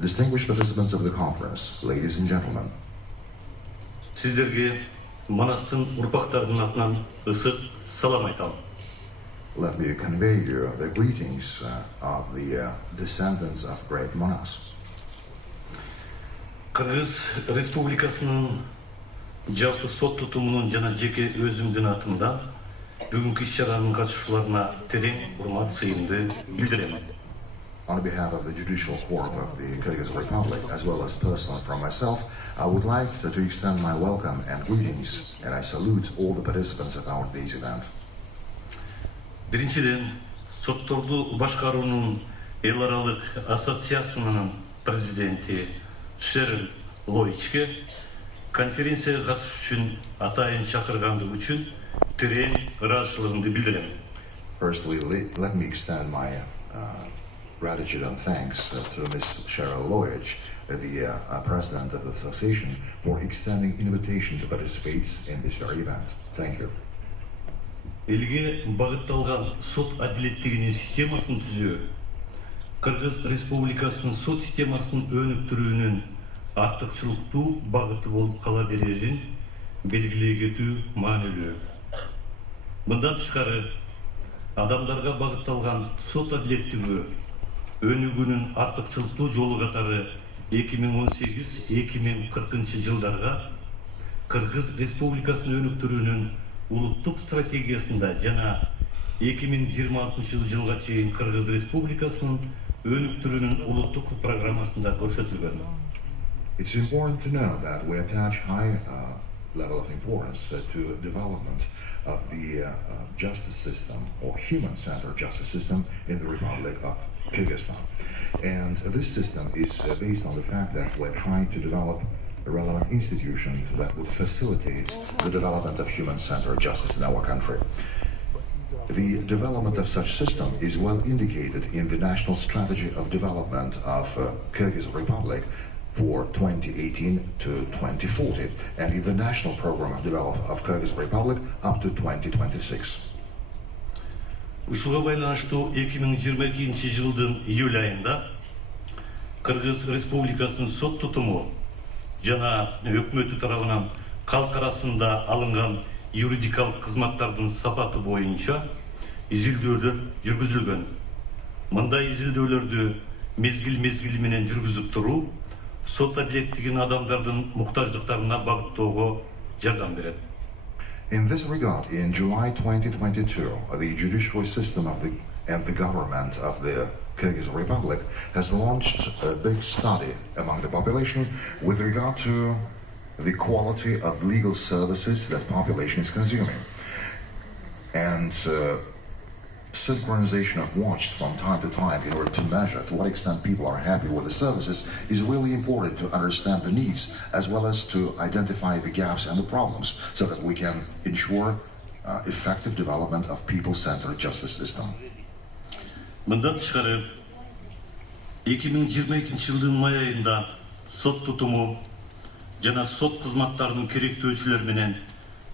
Distinguished participants of the conference, ladies and gentlemen. Сиздерге Манастын урпактарынын атынан ысык салам айтам. Let me convey you the greetings of the descendants of great Manas. Кыргыз Республикасынын жалпы сот тутумунун жана жеке өзүмдүн атымдан бүгүнкү иш-чаранын катышуучуларына терең урмат сыйынды билдирем. On behalf of the Judicial Corp of the Kyrgyz Republic, as well as personally from myself, I would like to extend my welcome and greetings, and I salute all the participants of our day's event. Биринчиден, сотторду башкаруунун эл аралык ассоциациясынын президенти Шерил Лойчке конференцияга катышуу үчүн атайын чакыргандыгы үчүн терең ыраазычылыгымды билдирем. Firstly, let me extend my gratitude and thanks to Ms. Cheryl Loich, the president of the association, for extending invitation to participate in this very event. Thank you. Элге багытталган сот адилеттигинин системасын түзүү, Кыргыз Республикасынын сот системасынын өнүктүрүүнүн артыкчылыктуу багыты болуп кала берерин белгилей кетүү маанилүү. Мындан тышкары, адамдарга багытталган сот адилеттиги өнүгүүнүн артыкчылыктуу жолу катары 2018-2040 жылдарга Кыргыз Республикасынын өнүктүрүүнүн улуттук стратегиясында жана 2026 жылга чейин Кыргыз Республикасынын өнүктүрүүнүн улуттук программасында көрсөтүлгөн. It's important to know that we attach high level of importance to development of the justice system or human-centered justice system in the Republic of Kyrgyzstan. And this system is based on the fact that we're trying to develop relevant institutions that would facilitate the development of human-centered justice in our country. The development of such system is well indicated in the National Strategy of Development of Kyrgyz Republic for 2018 to 2040 and in the National Program of Development of Kyrgyz Republic up to 2026. Ушуга байланыштуу 2022 жылдын июль айында Кыргыз Республикасынын сот тутуму жана өкмөтү тарабынан калк арасында алынган юридикалык кызматтардын сапаты боюнча изилдөөлөр жүргүзүлгөн. Мындай изилдөөлөрдү мезгил менен жүргүзүп туруу сот адилеттигин адамдардын муктаждыктарына багыттоого жардам берет. In this regard, in July 2022, the judicial system and the government of the Kyrgyz Republic has launched a big study among the population with regard to the quality of legal services that population is consuming. And synchronization of watch from time to time in order to measure to what extent people are happy with the services is really important to understand the needs as well as to identify the gaps and the problems so that we can ensure effective development of people-centered justice system. Мындан тышкары 2022 жылдын май айында сот тутуму жана сот кызматтарынын керектөөчүлөр менен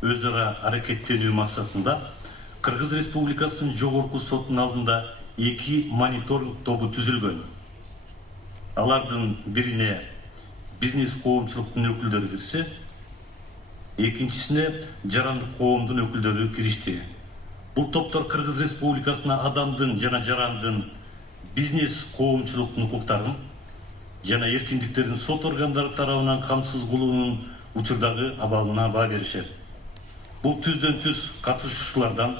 өз ара аракеттенүү максатында Кыргыз Республикасынын жогорку сотунун алдында 2 мониторинг тобу түзүлгөн. Алардын бирине бизнес коомчулуктун өкүлдөрү кирсе, экинчисине жарандык коомдун өкүлдөрү киришти. Бул топтор Кыргыз Республикасына адамдын жана жарандын бизнес коомчулуктун укуктарын жана эркиндиктерин сот органдары тарабынан камсыз кылуунун учурдагы абалына баа беришет. Бул түздөн түз катышуучулардан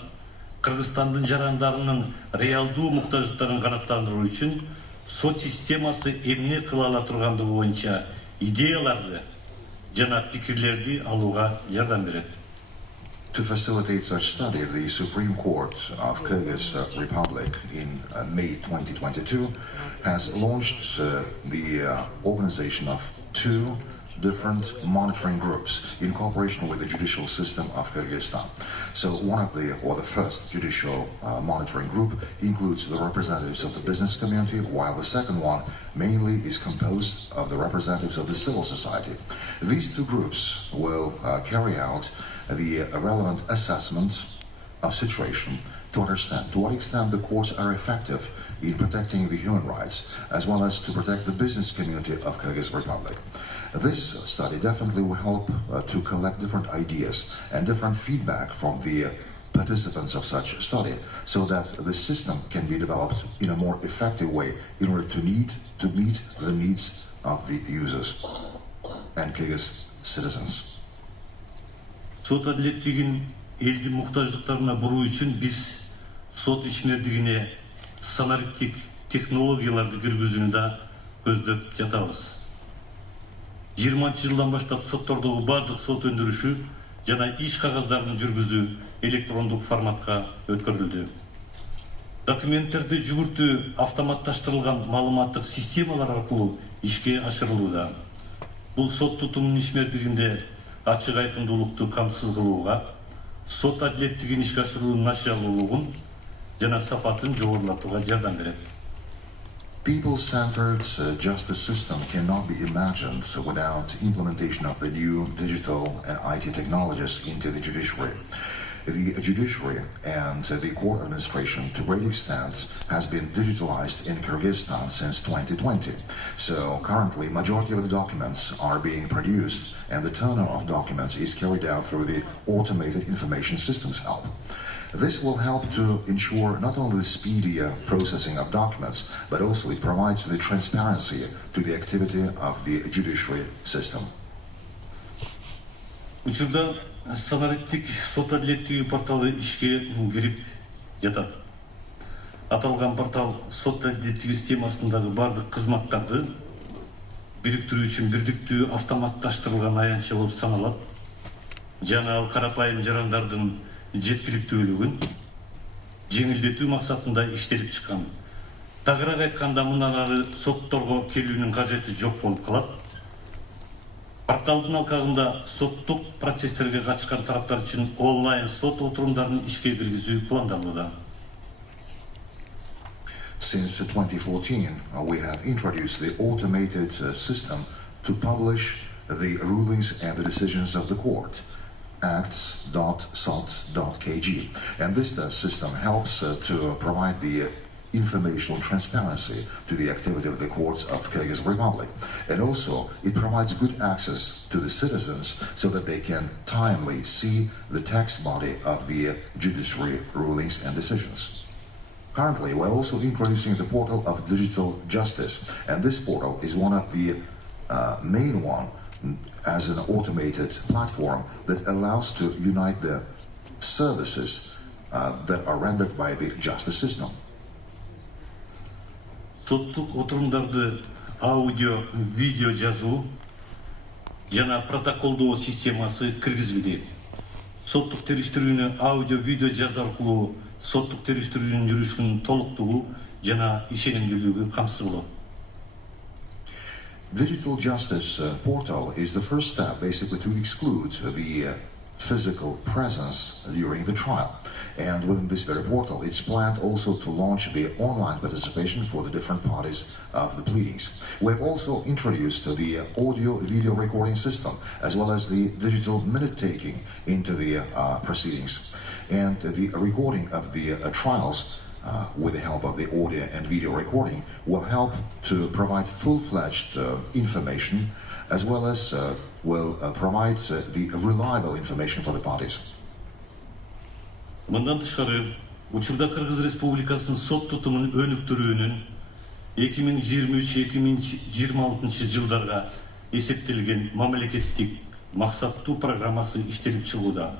Кыргызстандын жарандарынын реалдуу муктаждыктарын канааттандыруу үчүн сот системасы эмне кыла ала тургандыгы боюнча идеяларды жана пикирлерди алууга жардам берет. To facilitate such study, the Supreme Court of Kyrgyz Republic in May 2022 has launched the organization of 2 different monitoring groups in cooperation with the judicial system of Kyrgyzstan. So the first judicial monitoring group includes the representatives of the business community, while the second one mainly is composed of the representatives of the civil society. These 2 groups will carry out the relevant assessment of situation to understand to what extent the courts are effective in protecting the human rights, as well as to protect the business community of Kyrgyz Republic. This study definitely will help to collect different ideas and different feedback from the participants of such study, so that the system can be developed in a more effective way in order to meet the needs of the users and Kyrgyz citizens. Сот адилеттигин элдин муктаждыктарына буруу үчүн биз сот ишмердигине санариптик технологияларды киргизүүнү да көздөп жатабыз. 20-жылдан баштап соттордогу бардык сот өндүрүшү жана иш кагаздарын жүргүзүү электрондук форматка өткөрүлдү. Документтерди жүгүртүү автоматташтырылган маалыматтык системалар аркылуу ишке ашырылууда. Бул сот тутумунун ишмердигинде ачык айкындуулукту камсыз кылууга, сот адилеттигин ишке ашыруунун начарлуулугун жана сапатын жогорулатууга жардам берет. People-centered justice system cannot be imagined without implementation of the new digital and IT technologies into the judiciary. The judiciary and the court administration, to a great extent, has been digitalized in Kyrgyzstan since 2020. So currently, majority of the documents are being produced, and the turnover of documents is carried out through the automated information systems help. This will help to ensure not only the speedier processing of documents, but also it provides the transparency to the activity of the judiciary system. Учурда санариптик сот адилеттиги порталы ишке кирип жатат. Аталган портал сот адилеттиги системасындагы бардык кызматтарды бириктирүү үчүн бирдиктүү автоматташтырылган аянтча болуп саналат. Жана ал карапайым жарандардын жеткиликтүүлүгүн жеңилдетүү максатында иштелип чыккан. Тагыраак айтканда, мындан ары сотторго келүүнүн кажети жок болуп калат. Порталдын алкагында соттук процесстерге катышкан тараптар үчүн онлайн сот отурумдарын ишке киргизүү пландалууда. Since 2014, we have introduced the automated system to publish the rulings and the decisions of the court, acts.sot.kg. And this system helps to provide the informational transparency to the activity of the courts of Kyrgyz Republic. And also, it provides good access to the citizens so that they can timely see the text body of the judiciary rulings and decisions. Currently, we're also introducing the portal of digital justice, and this portal is one of the main one as an automated platform that allows to unite the services that are rendered by the justice system. Соттук отурумдарды аудио, видео жазуу жана протоколдоо системасы киргизилди. Соттук териштирүүнү аудио, видео жазуу аркылуу соттук териштирүүнүн жүрүшүнүн толуктугу жана ишенимдүүлүгү камсыз болот. Digital Justice Portal is the first step basically to exclude the physical presence during the trial. And within this very portal, it's planned also to launch the online participation for the different parties of the pleadings. We have also introduced the audio-video recording system, as well as the digital minute-taking into the proceedings. And the recording of the trials with the help of the audio and video recording will help to provide full-fledged information, as well as will provide the reliable information for the parties. Мындан тышкары, учурда Кыргыз Республикасынын сот тутумун өнүктүрүүнүн 2023-2026 жылдарга эсептелген мамлекеттик максаттуу программасы иштелип чыгууда.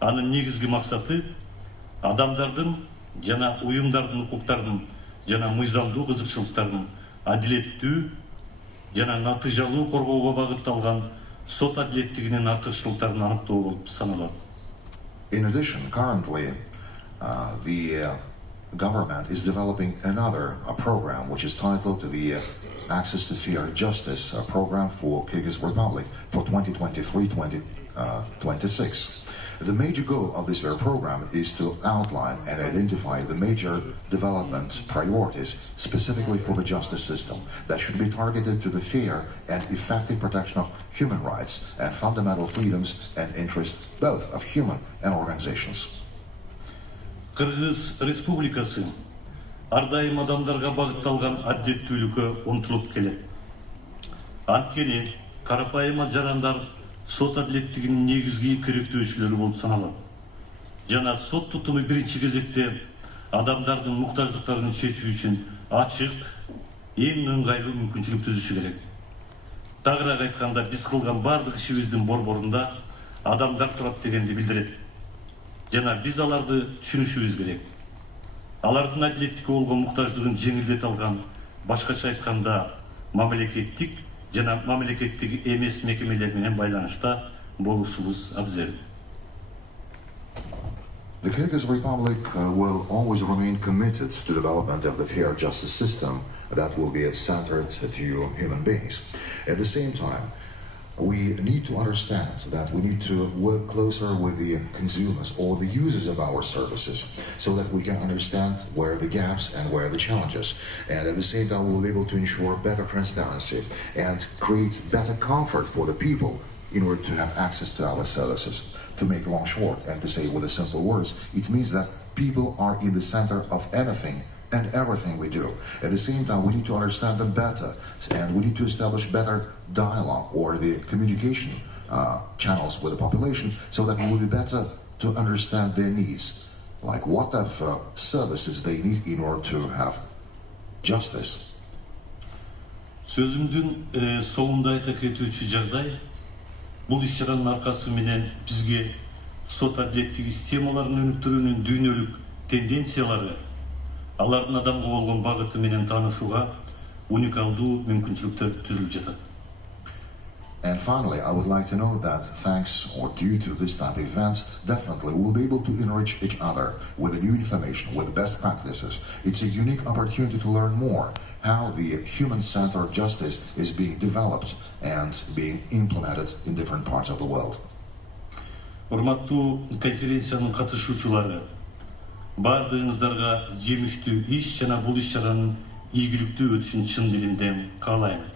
Анын негизги максаты адамдардын жана уюмдардын укуктарын жана мыйзамдуу кызыкчылыктарын адилеттүү жана натыйжалуу коргоого багытталган сот адилеттигинин артыкчылыктарын аныктоо болуп саналат. In addition, currently, the government is developing another program which is titled the Access to Fair Justice program for Kyrgyz Republic for 2023-2026. The major goal of this very program is to outline and identify the major development priorities specifically for the justice system that should be targeted to the fair and effective protection of human rights and fundamental freedoms and interests both of human and organizations. Кыргыз Республикасы ар дайым адамдарга багытталган адилеттүүлүккө умтулуп келет. Анткени карапайым жарандар сот адилеттигинин негизги керектөөчүлөрү болуп саналат. Жана сот тутуму биринчи кезекте адамдардын муктаждыктарын чечүү үчүн ачык, эң ыңгайлуу мүмкүнчүлүк түзүшү керек. Тагыраак айтканда, биз кылган бардык ишибиздин борборунда адамдар турат дегенди билдирет. Жана биз аларды түшүнүшүбүз керек. Алардын адилеттикке болгон муктаждыгын жеңилдете алган, башкача айтканда, мамлекеттик жана мамлекеттик эмес мекемелер менен байланышта болушубуз абзел. The Kyrgyz Republic will always remain committed to development of the fair justice system that will be centered to human beings. At the same time, we need to understand that we need to work closer with the consumers or the users of our services so that we can understand where the gaps and where the challenges. And at the same time, we'll be able to ensure better transparency and create better comfort for the people in order to have access to our services. To make long short and to say with the simple words, it means that people are in the center of anything and everything we do. At the same time, we need to understand them better, and we need to establish better dialogue or the communication channels with the population so that we will be better to understand their needs, like what type of services they need in order to have justice. Sözümdün sonunda ayta ketүүчү жагдай, бул иш-чаранын аркасы менен бизге сот адилеттиги системаларынын өнүктүрүүнүн дүйнөлүк тенденциялары, алардын адамга болгон багыты менен таанышууга уникалдуу мүмкүнчүлүктөр түзүлүп жатат. And finally, I would like to know that thanks or due to this type of events, definitely we'll be able to enrich each other with the new information, with the best practices. It's a unique opportunity to learn more how the human-centered justice is being developed and being implemented in different parts of the world. Урматтуу конференциянын катышуучулары, бардыгыңыздарга жемиштүү иш жана бул иш-чаранын ийгиликтүү өтүшүн чын дилимден каалайм.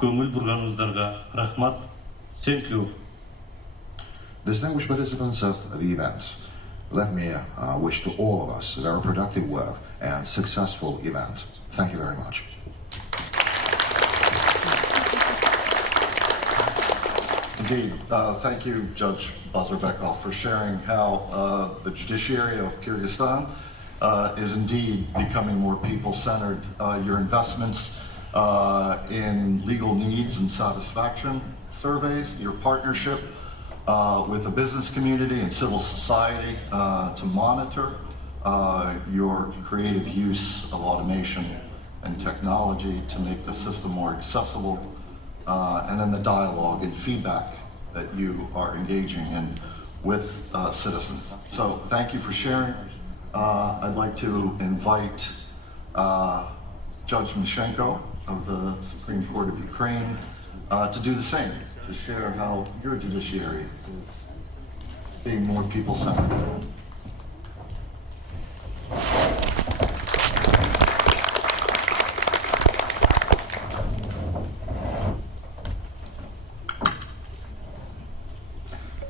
Көңүл бурганыңыздарга рахмат. Thank you. Distinguished participants of the event, let me wish to all of us a very productive work and successful event. Thank you very much. Indeed. Thank you, Judge Bazarbekov, for sharing how the judiciary of Kyrgyzstan is indeed becoming more people-centered. Your investments in legal needs and satisfaction surveys, your partnership with the business community and civil society to monitor your creative use of automation and technology to make the system more accessible, and then the dialogue and feedback that you are engaging in with citizens. So thank you for sharing. I'd like to invite Judge Mishenko of the Supreme Court of Ukraine to do the same, to share how your judiciary is being more people-centered.